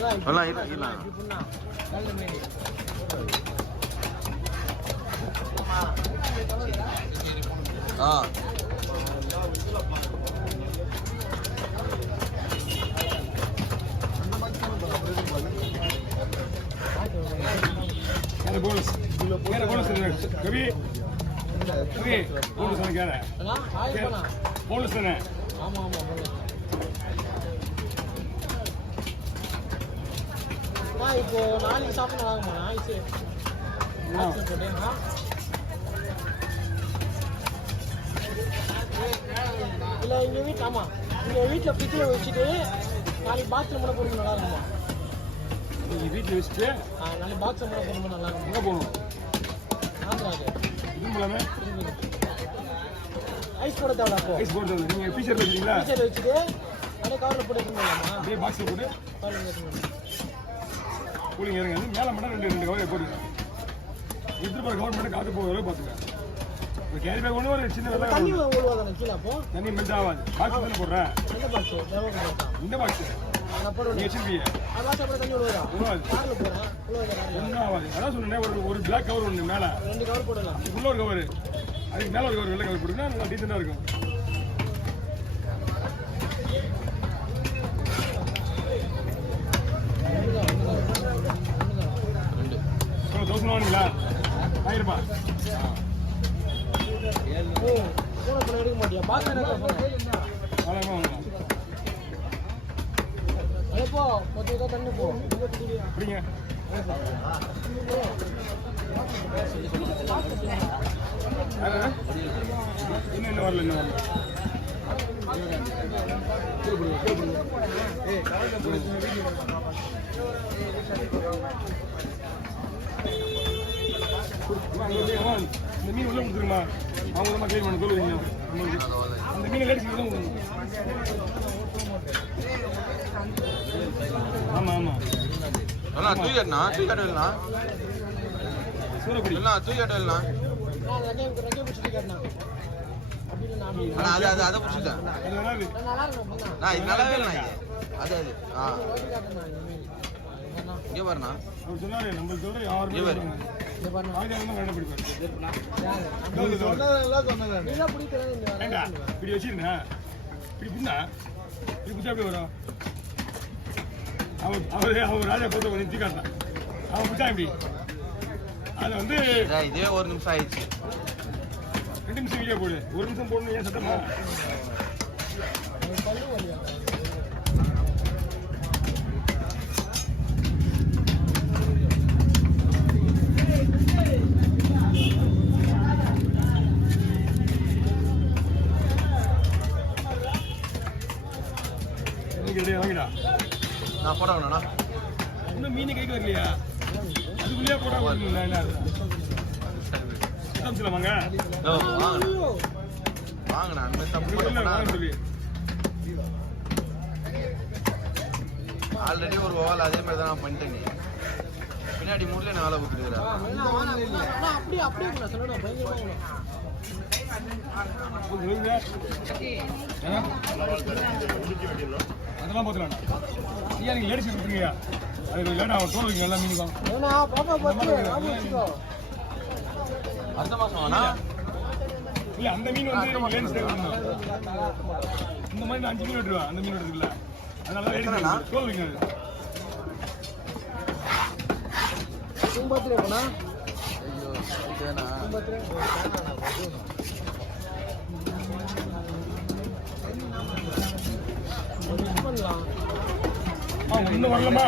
நல்லா இருக்கலாம். இப்போ நாளைக்கு சாப்பிட வாங்கம்மா நாய்ஸ் இல்லை எங்கள் வீட்டில் ஆமாம் எங்கள் வீட்டில் ஃப்ரிட்ஜில் வச்சுட்டு நாளைக்கு பாக்ஸில் கூட போடுங்க நல்லா இருக்குமா நீங்கள் வீட்டில் வச்சுட்டு நாளைக்கு பாக்ஸில் கூட போடும்போது நல்லா இருக்கும். எங்கே போகணும்? ஆந்திராது திரும்பலாமே ஐஸ் போட தேவை. அப்போ ஐஸ் போட தேவை. நீங்கள் பீச்சர் வச்சுருக்கீங்களா? பீச்சர் வச்சுட்டு நாளைக்கு கவரில் போட்டு எடுத்துக்கலாமா? அப்படியே பாக்ஸில் போட்டு கவரில் எடுத்துக்கணும். கூலிங் இறங்க மேலே மட்டும் ரெண்டு கவரை போடுங்க. எடுத்துகிட்டு போகிற கவர் மட்டும் காற்று போகிற அளவு பார்த்துக்க. ஒரு கேரி பேக் ஒன்று ஒரு சின்ன வெள்ளை தண்ணி ஓடுவாங்க கீழே. அப்போ தண்ணி மெல்ட் ஆகாது. பாக்ஸ் தானே போடுறேன். எந்த பாக்ஸ்? இந்த பாக்ஸ் நான் போடுவேன். நீ வச்சிருக்கீங்க பாக்ஸ் அப்புறம் தண்ணி விடுவா காரில் போகிறேன். ஒன்றும் ஆகாது. அதான் சொன்னேன் ஒரு பிளாக் கவர் ஒன்று மேலே 2 கவர் போடலாம். உள்ள ஒரு கவர் அதுக்கு மேலே ஒரு கவர் வெள்ளை கவர் போட்டுன்னா நல்லா டீசெண்டாக இருக்கும். தௌசண்ட் வாங்குங்களா? ஆயிருப்பா எடுக்க மாட்டியா? பாக்ஸ் போ மொத்த தண்ணி போ அப்படிங்க. இன்னும் வரல இன்னும் வரல. இந்த மீன் உள்ள கொடுத்துருமா? அவங்க தான் கிளீன் பண்ண சொல்லுவீங்க. அந்த மீன் லேடிஸ் தான். ஆமா ஆமா தூக்கட்டா சூரக்குடி தூக்கட்டா அதை பிடிச்சிட்டேன். இது நல்லாவே இல்லை. அது அது இங்கே வரண்ணா சொன்னாரு நம்ம சொல்ற யாருமே இப்படி வச்சிருந்தேன். இப்படி புண்ணா இப்படி புத்தா எப்படி வரும்? அவர் ராஜா போட்டு நிறுத்தி காட்டான். அவன் புத்தா இப்படி அது வந்து இதே 1 நிமிஷம் ஆயிடுச்சு. 2 நிமிஷம் வீடியோ போடு. 1 நிமிஷம் போடணும். ஏன் சத்தமா? வாங்கிடா நான் போட வேணா இன்னும் மீன் கைக்கு வரலையா? அதுக்குள்ளேயே போட வாங்க. ஆல்ரெடி ஒரு ஓவல் அதே மாதிரி தான் நான் பண்ணிட்டேன். பின்னாடி மூட்ல நான் வேலை கொடுத்துருக்கிறேன். அதெல்லாம் பார்த்துக்கலாம். ஐயா நீங்கள் லேடிஸ் கொடுத்துருங்க. அது இல்லைன்னா அவன் தோல் வைங்க. எல்லாம் மீன் அடுத்த மாதம் வேணா இல்லை. அந்த மீன் வந்து லேடிஸ் இந்த மாதிரி 5 மீன் வெட்டுருவா. அந்த மீன் வெட்டுறதுல அதனால லேடிஸ் தோல் வைங்க. இன்னும் வரலமா?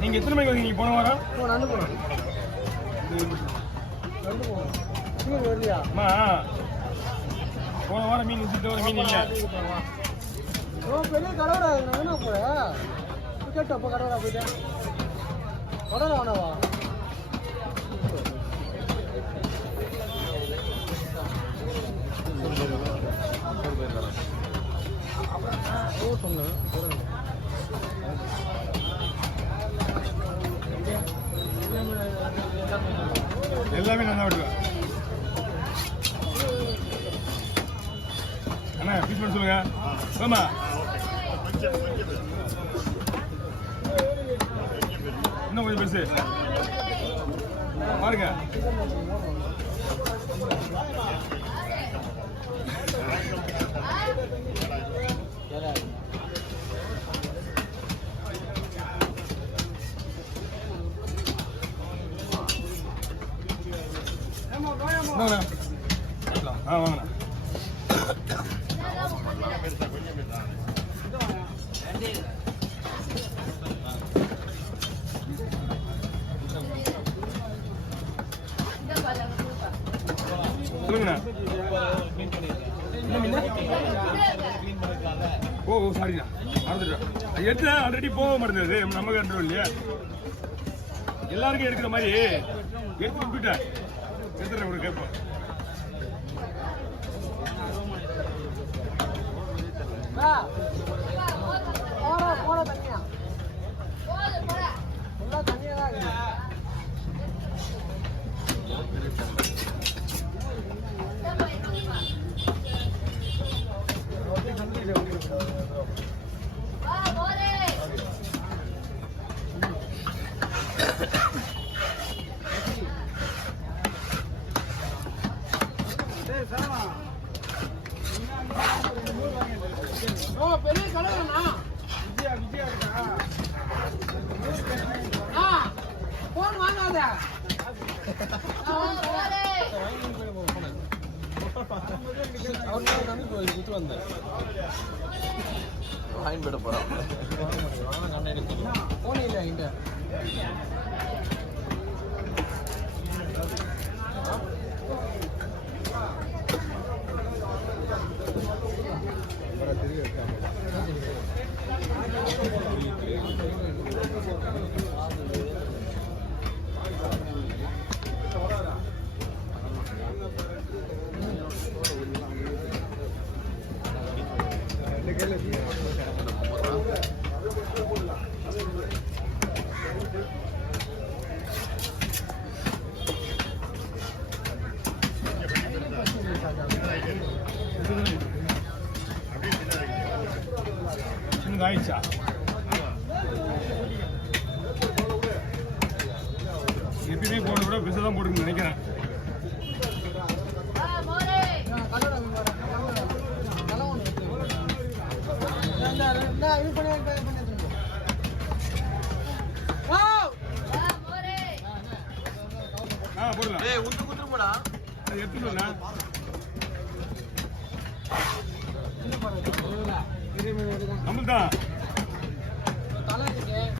நீங்க எத்தனை மணிக்கு வந்தீங்க போன வாரம்? போன வாரம் மீன் வச்சுட்டு ஒரு மீன் இல்லை. பெரிய கடவுரா என்ன போற கேட்டப்ப கடவுரா போயிட்டேன். கடவுரா வேணாவா? சொன்னேன் ஆமா இன்னும் கொஞ்சம் பெருசு பாருங்க. வாங்கண்ணா. வாங்கண்ணா. சொல்லுங்கண்ணா. ஓ சாரிண்ணா மறந்துட்டேன். எடுத்து ஆல்ரெடி போக மாட்டேங்குது நம்ம கண்ட்ரோல் இல்லையா. எல்லாருக்கும் எடுக்கிற மாதிரி எடுத்து விட்டுட்டேன். எடுத்துறேன் ஒரு கேட்போம். பெரிய கடைண்ணா விஜயா இருக்கா போன் வாங்காத வாங்கிட்டு போறான் போன் இல்லை என்கிட்ட. ஆயிடுச்சா எப்பயுமே போன விட பெருசாக தான் போட்டுக்கணும்னு நினைக்கிறேன். போடலாம். எடுத்துக்கோண்ணா. நம்மள்தான்